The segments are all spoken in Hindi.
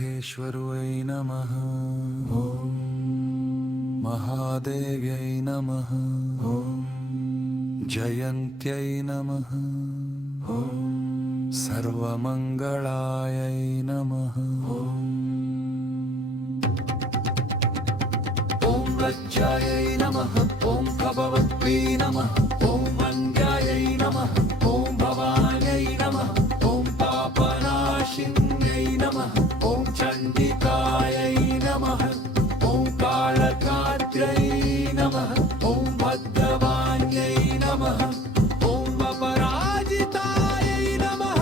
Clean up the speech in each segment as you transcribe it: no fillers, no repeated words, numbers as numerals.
महेश्वराय नमः। ॐ महादेव्यै नमः। ॐ जयन्त्यै नमः। ॐ सर्वमङ्गलायै नमः। ॐ लज्जायै नमः। ॐ प्रभवत्यै नमः। ॐ वन्द्यायै नमः। ॐ भवान्यै नमः। ॐ पापनाशिन्यै नमः। ॐ चण्डिकायै नमः। ॐ कालकात्र्यै नमः। ॐ भद्रवाण्यै नमः। ॐ अपराजितायै नमः।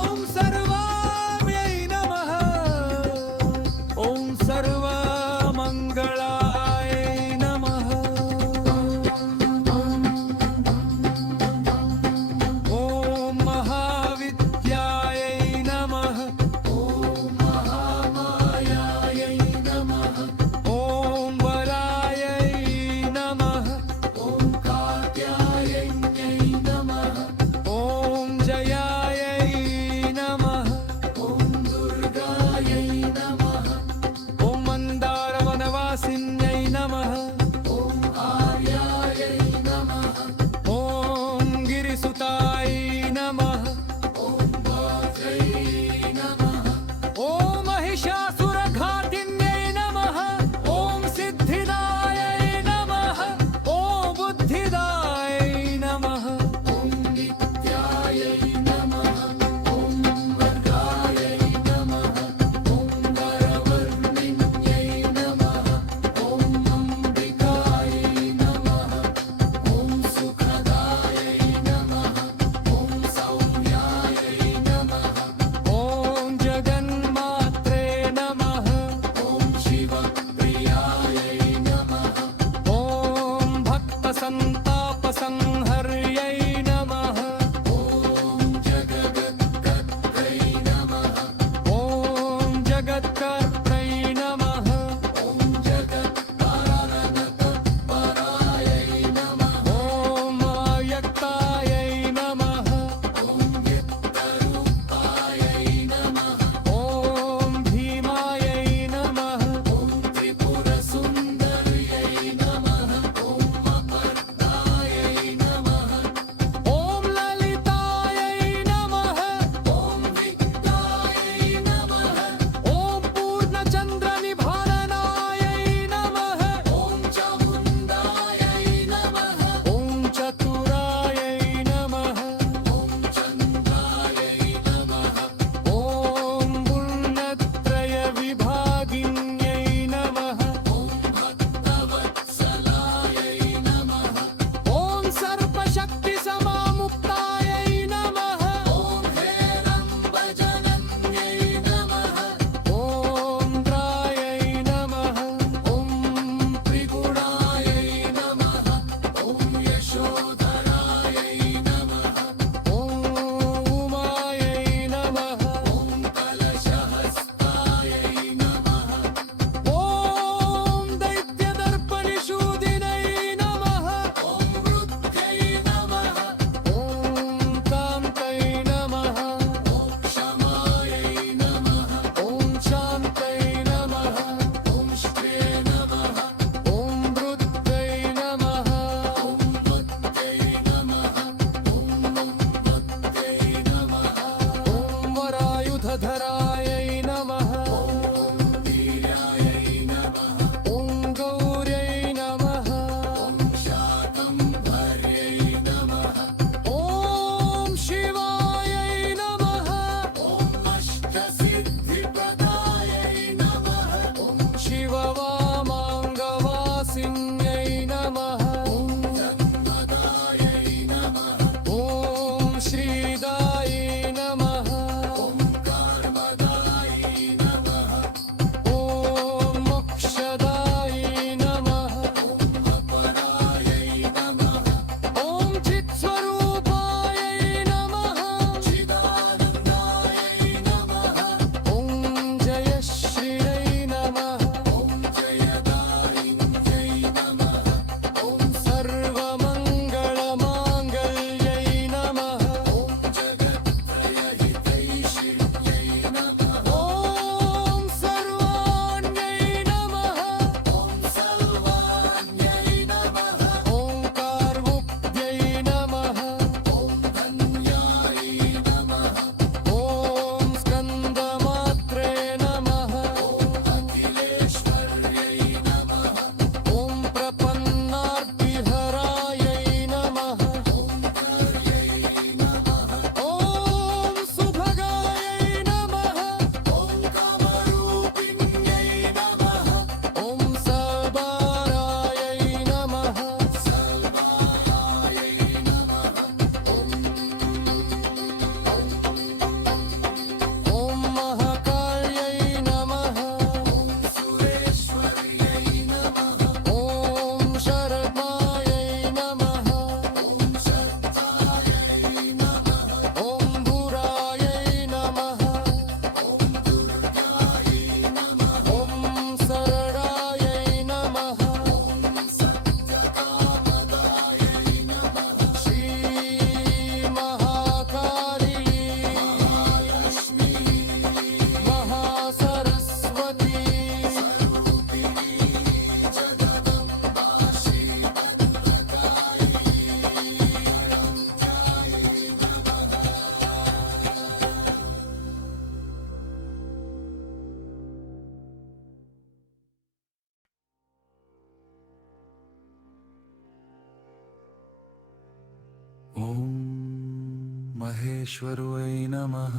ॐ सर्वाम्यै नमः। ॐ सर्वमङ्गलायै नमः। ॐ महाविद्यायै नमः। ॐ महामायायै नमः। ॐ वरायै नमः। ॐ कात्यायन्यै नमः। ॐ जयायै नमः। ॐ दुर्गायै नमः। ॐ मन्दारवनवासिन्यै नमः। ॐ आर्यायै नमः। ॐ गिरिसुतायै नमः। ॐ वात्रै नमः। ॐ महिषासुरघातिन्यै नमः। ॐ सिद्धिदायै नमः। ॐ बुद्धिदायै नमः। ॐ नित्यायै नमः। ॐ वर्गायै नमः। ॐ वरवर्णिन्यै नमः। ॐ अम्बिकायै नमः। ॐ सुखदायै नमः। ॐ सौम्यायै नमः। ॐ जगन्मात्रे नमः। ॐ शिवप्रियायै नमः। ॐ भक्तसन्तापसंहर्यै नमः। ॐ जगद्गत्रै नमः। ॐ जगत्कर्त्रै नमः। ॐ जगत्परानतपरायै नमः। ॐ अव्यक्तायै नमः। ॐ व्यक्तरूपायै नमः। ॐ भीमायै नमः। ॐ त्रिपुरसुन्दर्यै नमः। ॐ अपर्दायै नमः। ॐ महेश्वरुयै नमः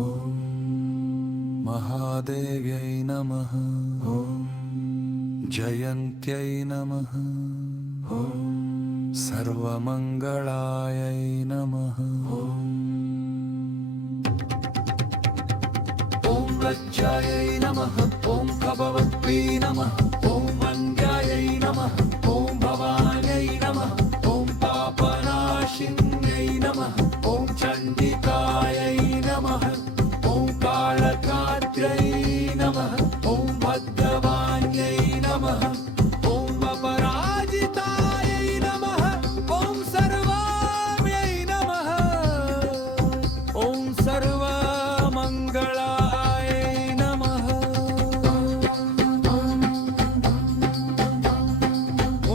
ॐ महादेव्यै नमः ॐ जयन्त्यै नमः ॐ सर्वमङ्गलायै नमः ॐ लज्जायै नमः ॐ भगवत्यै नमः ॐ वन्द्यायै नमः ॐ भवान्यै नमः ॐ पापनाशिन्यै नमः ॐ चण्डिकायै नमः ॐ कालकात्र्यै नमः ॐ भद्रवाण्यै नमः ॐ अपराजितायै नमः ॐ सर्वाम्यै नमः ॐ सर्वमङ्गलायै नमः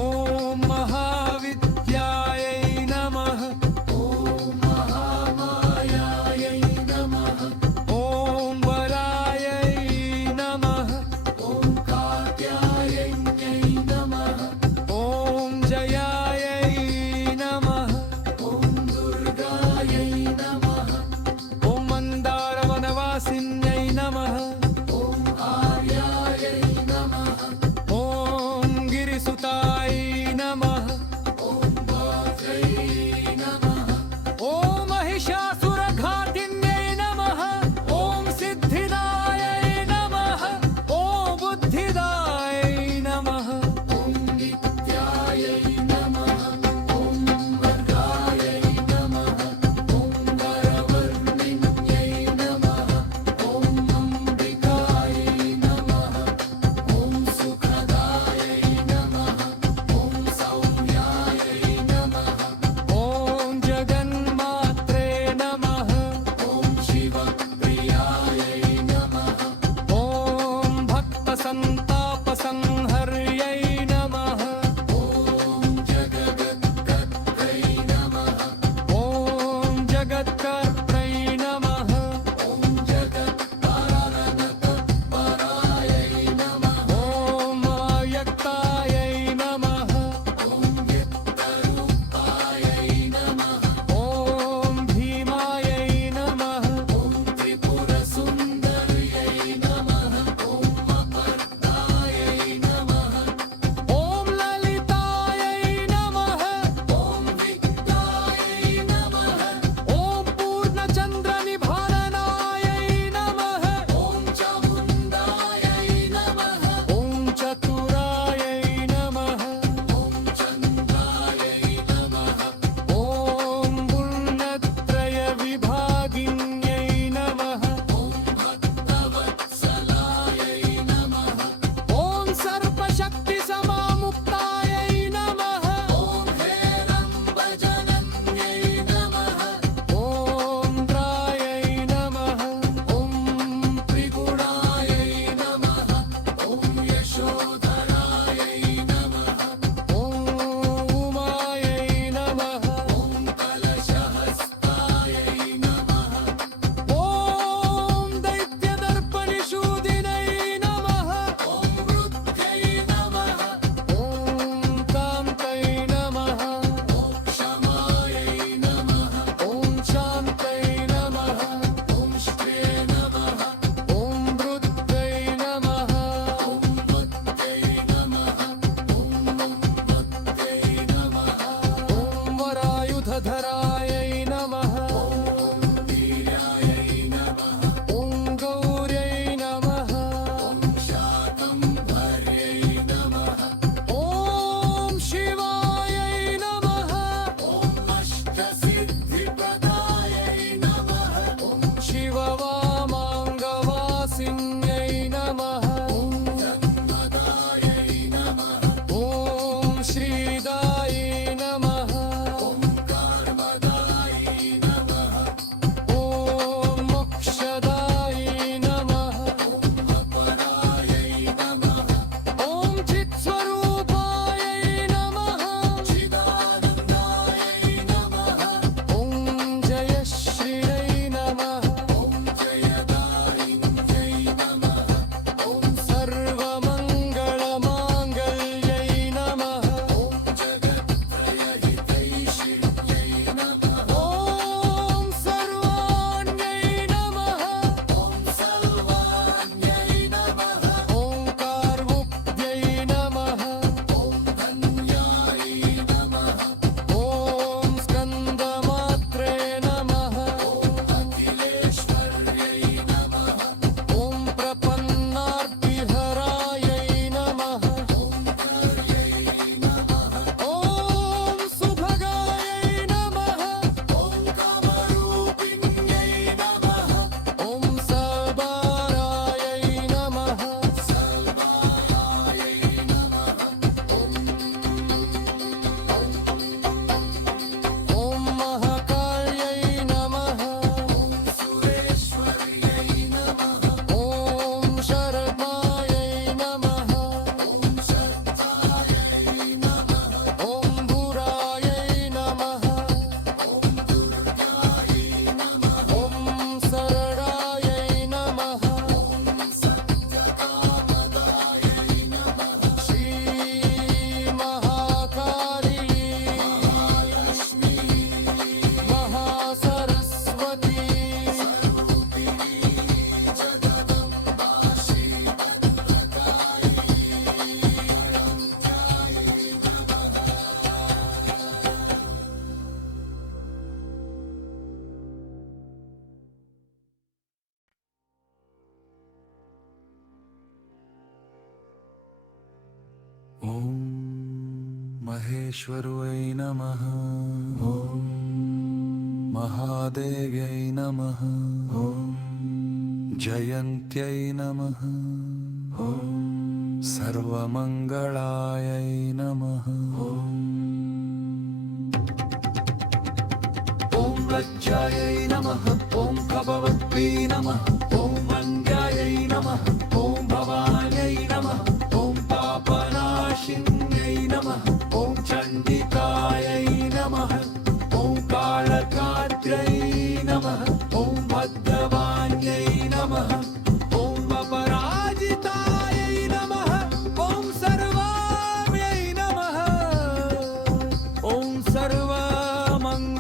ॐ महाविद्यायै नमः ॐ महामायायै नमः ॐ वरायै नमः ॐ कात्यायन्यै नमः ॐ जयायै नमः ॐ दुर्गायै नमः ॐ मन्दारवनवासिन्यै नमः ॐ आर्यायै नमः ॐ गिरिसुतायै नमः ॐ वाजै नमः ॐ महिषासुरघातिन्यै नमः ॐ सिद्धिदायै नमः ॐ बुद्धिदायै नमः ॐ नित्यायै नमः ॐ वर्गायै नमः ॐ वरवर्णिन्यै नमः ॐ अम्बिकायै नमः ॐ सुखदायै नमः ॐ सौम्यायै नमः ॐ जगन्मात्रे नमः ॐ शिवप्रियायै नमः ॐ भक्तसन्तापसंहर्यै नमः ॐ जगद्गत्रै नमः ॐ जगत्कर्त्रै नमः ॐ जगत्परानतपरायै नमः ॐ अव्यक्तायै नमः ॐ व्यक्तरूपायै नमः ॐ भीमायै नमः ॐ त्रिपुरसुन्दर्यै नमः ॐ अपर्दायै नमः ॐ ललितायै नमः ॐ विद्यायै नमः ॐ पूर्णचन्द्रनिभाननायै नमः ॐ चामुण्डायै नमः ॐ चतुरायै नमः ॐ चन्द्रायै नमः ॐ पुण्यत्रयविभागिन्यै नमः ॐ भक्तवत्सलायै नमः ॐ सर्वशक्तिसमामुक्तायै नमः ॐ हेरम्बजनन्यै नमः ॐ द्रायै नमः ॐ त्रिगुणायै नमः ॐ यशोधरायै नमः ॐ उमायै नमः ॐ कलशहस्तायै नमः ॐ दैत्यदर्पनिषूदिनै नमः ॐ वृद्ध्यै नमः ॐ कान्त्यै नमः ॐ क्षमायै नमः ॐ शान्त्यै नमः ॐ श्रिये नमः ॐ वृत्त्यै नमः ॐ वत्यै नमः ॐ वत्यै नमः ॐ वरायुधधरायै नमः ॐ वीर्यायै नमः ॐ गौर्यै नमः ॐ शाकम्भर्यै नमः ॐ शिवायै नमः ॐ अष्टसिद्धिप्रदायै नमः ॐ शिववामाङ्गवासिन्यै नमः ॐ जन्मदायै नमः ॐ श्रीदायै नमः ॐ कर्मदायै सर्वेश्वरुयै नमः ॐ महादेव्यै नमः ॐ जयन्त्यै नमः ॐ सर्वमङ्गलायै नमः ॐ लज्जायै नमः ॐ कपवत्यै नमः ॐ मङ्गायै नमः ॐ भवान्यै नमः ॐ पापनाशिन्यै नमः ॐ चण्डिकायै नमः ॐ कालकात्र्यै नमः ॐ भद्रवाण्यै नमः ॐ अपराजितायै नमः ॐ सर्वाम्यै नमः ॐ सर्वमङ्गलायै